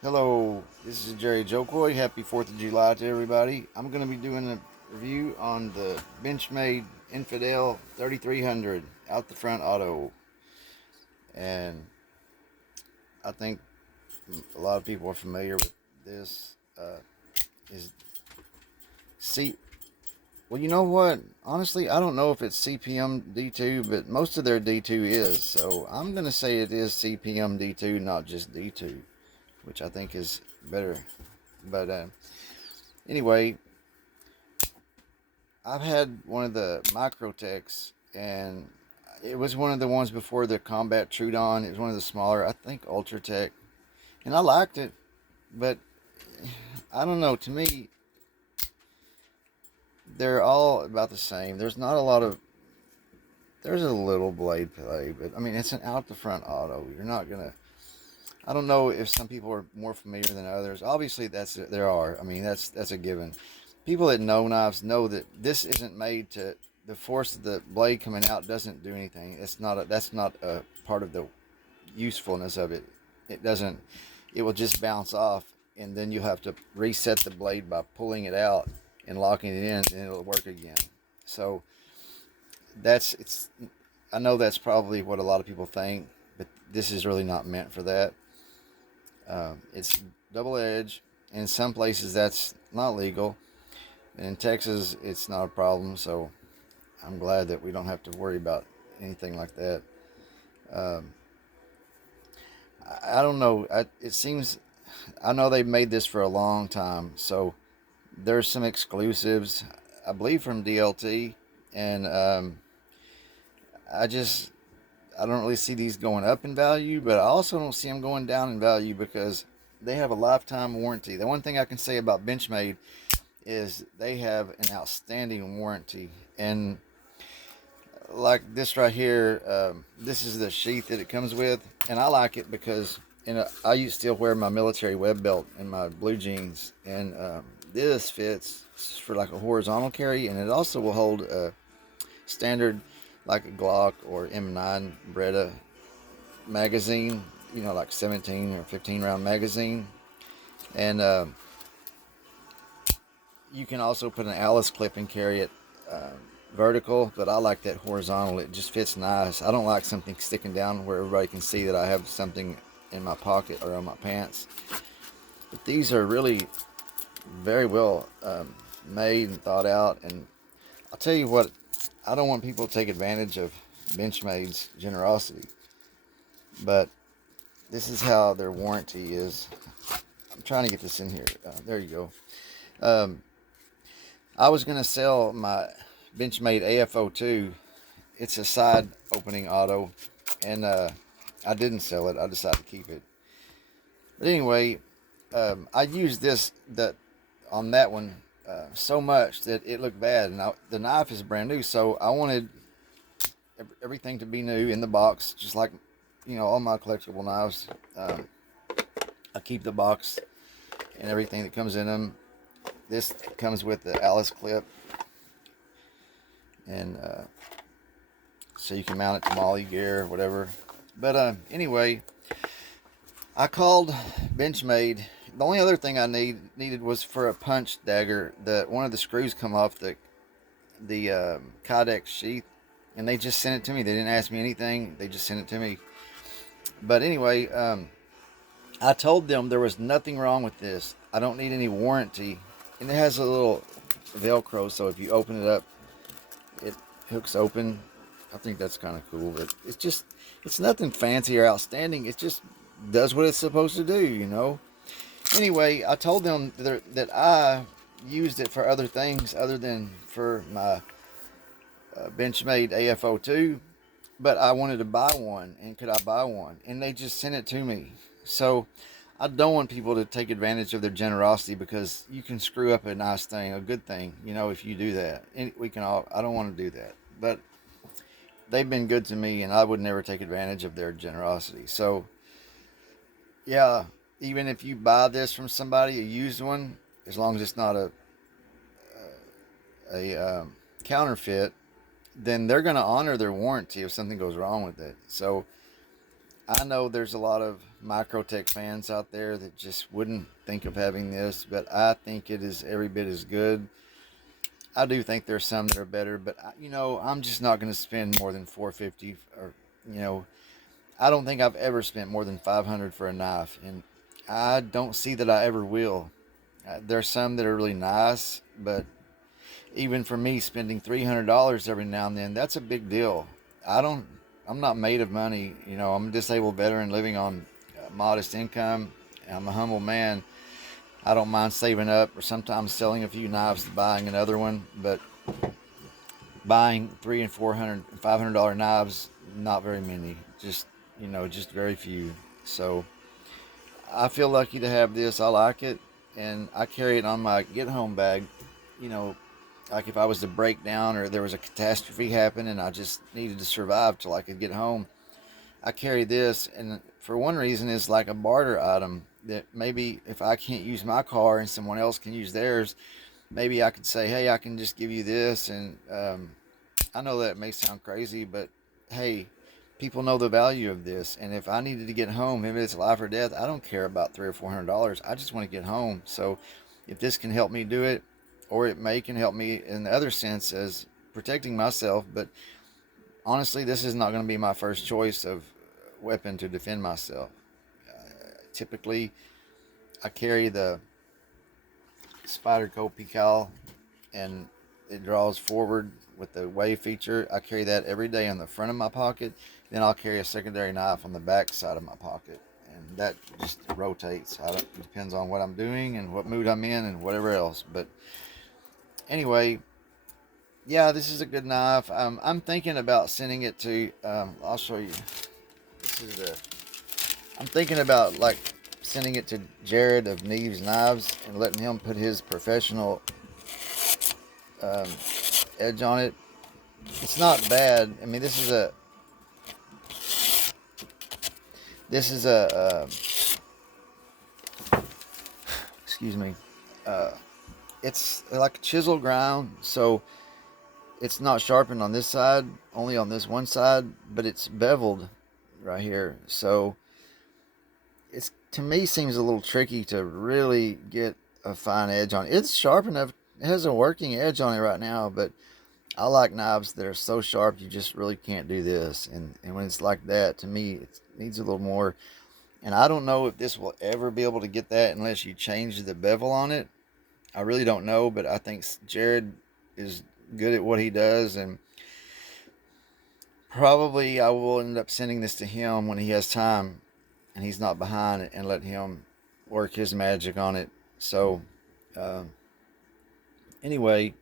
Hello, this is Jerry Jokoy. Happy 4th of July to everybody. I'm going to be doing a review on the Benchmade Infidel 3300 out the front auto. And I think a lot of people are familiar with this. Is C. Well, you know what? Honestly, I don't know if it's CPM D2, but most of their D2 is. So I'm going to say it is CPM D2, not just D2, which I think is better. But anyway, I've had one of the Microtechs, and it was one of the ones before the Combat Trudon. It was one of the smaller, I think, Ultratech, and I liked it, but I don't know. To me, they're all about the same. There's not a lot of. There's a little blade play, but I mean, it's an out the front auto. You're not gonna. I don't know if some people are more familiar than others. Obviously, there are. I mean, that's a given. People that know knives know that this isn't made to. The force of the blade coming out doesn't do anything. That's not a part of the usefulness of it. It doesn't. It will just bounce off, and then you'll have to reset the blade by pulling it out and locking it in, and it'll work again. So it's. I know that's probably what a lot of people think, but this is really not meant for that. It's double edge. In some places, that's not legal. And in Texas, it's not a problem. So I'm glad that we don't have to worry about anything like that. Um, I don't know. It seems I know they've made this for a long time. So there's some exclusives, I believe, from DLT, and I just I don't really see these going up in value, but I also don't see them going down in value because they have a lifetime warranty. The one thing I can say about Benchmade is they have an outstanding warranty. And like this right here, this is the sheath that it comes with, and I like it because I used to still wear my military web belt in my blue jeans, and this fits for like a horizontal carry, and it also will hold a standard like a Glock or M9 Beretta magazine, like 17 or 15 round magazine. And you can also put an Alice clip and carry it uh, vertical, but I like that horizontal. It just fits nice. I don't like something sticking down where everybody can see that I have something in my pocket or on my pants. But these are really very well made and thought out. And I'll tell you what, I don't want people to take advantage of Benchmade's generosity, but this is how their warranty is. I'm trying to get this in here. There you go. I was going to sell my Benchmade AFO2. It's a side opening auto, and I didn't sell it. I decided to keep it. But anyway, I used this that on that one so much that it looked bad, and the knife is brand new, so I wanted everything to be new in the box, just like all my collectible knives. I keep the box and everything that comes in them. This comes with the Alice clip, and so you can mount it to Molly gear or whatever. But anyway, I called Benchmade. The only other thing I needed was for a punch dagger. One of the screws come off the Kydex sheath, and they just sent it to me. They didn't ask me anything. They just sent it to me. But anyway, I told them there was nothing wrong with this. I don't need any warranty, and it has a little Velcro, so if you open it up, it hooks open. I think that's kind of cool, but it's nothing fancy or outstanding. It just does what it's supposed to do. Anyway, I told them that I used it for other things other than for my Benchmade AFO2, but I wanted to buy one, and could I buy one? And they just sent it to me. So I don't want people to take advantage of their generosity, because you can screw up a nice thing, a good thing, if you do that. And we can all. I don't want to do that, but they've been good to me, and I would never take advantage of their generosity. So yeah, even if you buy this from somebody, a used one, as long as it's not a counterfeit, then they're going to honor their warranty if something goes wrong with it. So I know there's a lot of Microtech fans out there that just wouldn't think of having this, but I think it is every bit as good. I do think there's some that are better, but I'm just not going to spend more than 450 or you know, I don't think I've ever spent more than 500 for a knife, and I don't see that I ever will. There's some that are really nice, but even for me, spending $300 every now and then, that's a big deal. I don't. I'm not made of money. I'm a disabled veteran living on a modest income. I'm a humble man. I don't mind saving up or sometimes selling a few knives to buying another one, but buying $300 and $400 and $500 knives, not very many. Just very few. So I feel lucky to have this. I like it, and I carry it on my get home bag. You know, like if I was to break down or there was a catastrophe happen and I just needed to survive till I could get home, I carry this. And for one reason, it's like a barter item that maybe if I can't use my car and someone else can use theirs, maybe I could say, hey, I can just give you this. And I know that may sound crazy, but hey, people know the value of this. And if I needed to get home, if it's life or death, I don't care about $300 or $400. I just want to get home. So if this can help me do it, or it may can help me in the other sense as protecting myself, but honestly, this is not going to be my first choice of weapon to defend myself. Typically, I carry the Spyderco Pical, and it draws forward with the wave feature. I carry that every day on the front of my pocket. Then I'll carry a secondary knife on the back side of my pocket, and that just rotates. It depends on what I'm doing and what mood I'm in and whatever else. But anyway, yeah, this is a good knife. I'm thinking about sending it to. I'll show you. This is the. I'm thinking about like sending it to Jared of Neves Knives and letting him put his professional um, edge on it. It's not bad. I mean, this is a excuse me. Uh, it's like a chisel ground, so it's not sharpened on this side, only on this one side, but it's beveled right here. So it's, to me, seems a little tricky to really get a fine edge on it. It's sharp enough. It has a working edge on it right now, but I like knives that are so sharp you just really can't do this. And when it's like that, to me, it needs a little more. And I don't know if this will ever be able to get that unless you change the bevel on it. I really don't know, but I think Jared is good at what he does, and probably I will end up sending this to him when he has time and he's not behind it, and let him work his magic on it. So, uh, anyway,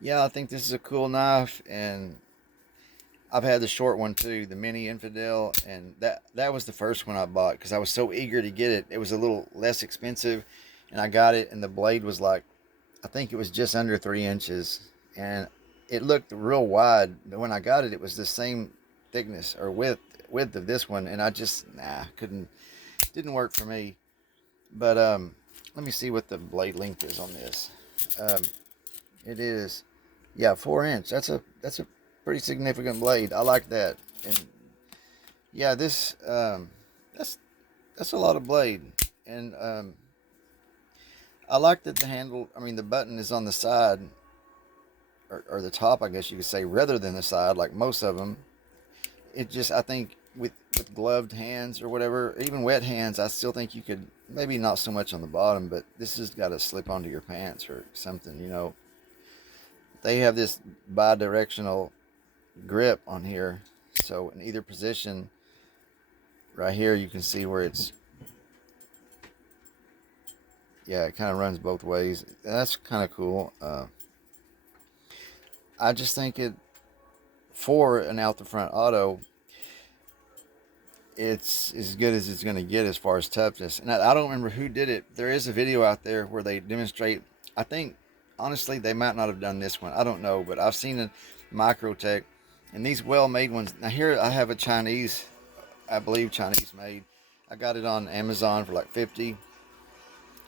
yeah, I think this is a cool knife, and I've had the short one too, the Mini Infidel, and that was the first one I bought because I was so eager to get it. It was a little less expensive, and I got it, and the blade was like, I think it was just under 3 inches, and it looked real wide. But when I got it, it was the same thickness or width of this one, and I just couldn't. Didn't work for me. But let me see what the blade length is on this. Um, it is, yeah, 4 inch. That's a pretty significant blade. I like that, and yeah, this that's that's a lot of blade, and I like that the handle. I mean, the button is on the side or the top, I guess you could say, rather than the side, like most of them. It just, I think, with gloved hands or whatever, even wet hands, I still think you could, maybe not so much on the bottom, but this has got to slip onto your pants or something. They have this bi-directional grip on here, so in either position, right here, you can see where it's, yeah, it kind of runs both ways. That's kind of cool. I just think it, for an out the front auto, it's as good as it's going to get as far as toughness. And I don't remember who did it. There is a video out there where they demonstrate. I think, honestly, they might not have done this one. I don't know, but I've seen a Microtech, and these well-made ones. Now here I have a Chinese, I believe Chinese made. I got it on Amazon for like 50,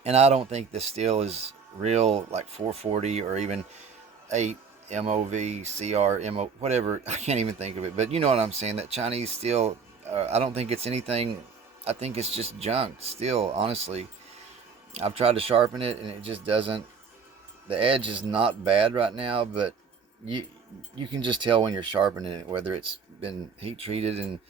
and I don't think the steel is real, like 440 or even 8. MOVCRMO, whatever. I can't even think of it, but you know what I'm saying. That Chinese steel, I don't think it's anything. I think it's just junk steel, honestly. I've tried to sharpen it and it just doesn't. The edge is not bad right now, but you you can just tell when you're sharpening it whether it's been heat treated, and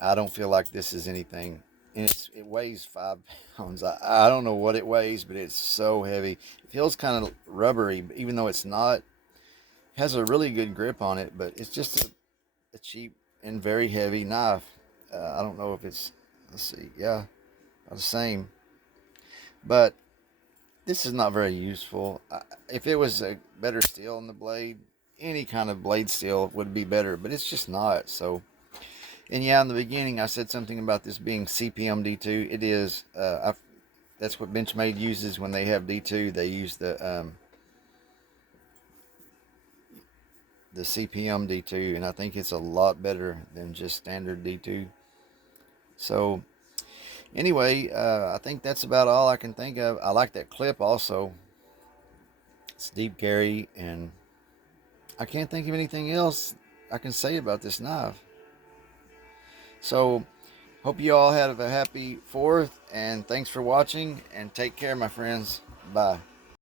I don't feel like this is anything. And it weighs 5 pounds. I don't know what it weighs, but it's so heavy. It feels kind of rubbery, even though it's not. It has a really good grip on it, but it's just a cheap and very heavy knife. I don't know if it's, let's see, yeah, the same. But this is not very useful. If it was a better steel in the blade, any kind of blade steel would be better, but it's just not. So, and yeah, in the beginning I said something about this being CPM D2. It is. That's what Benchmade uses when they have D2. They use the CPM D2, and I think it's a lot better than just standard D2. So anyway, I think that's about all I can think of. I like that clip also. It's deep carry, and I can't think of anything else I can say about this knife. So hope you all have a happy 4th, and thanks for watching, and take care, my friends. Bye.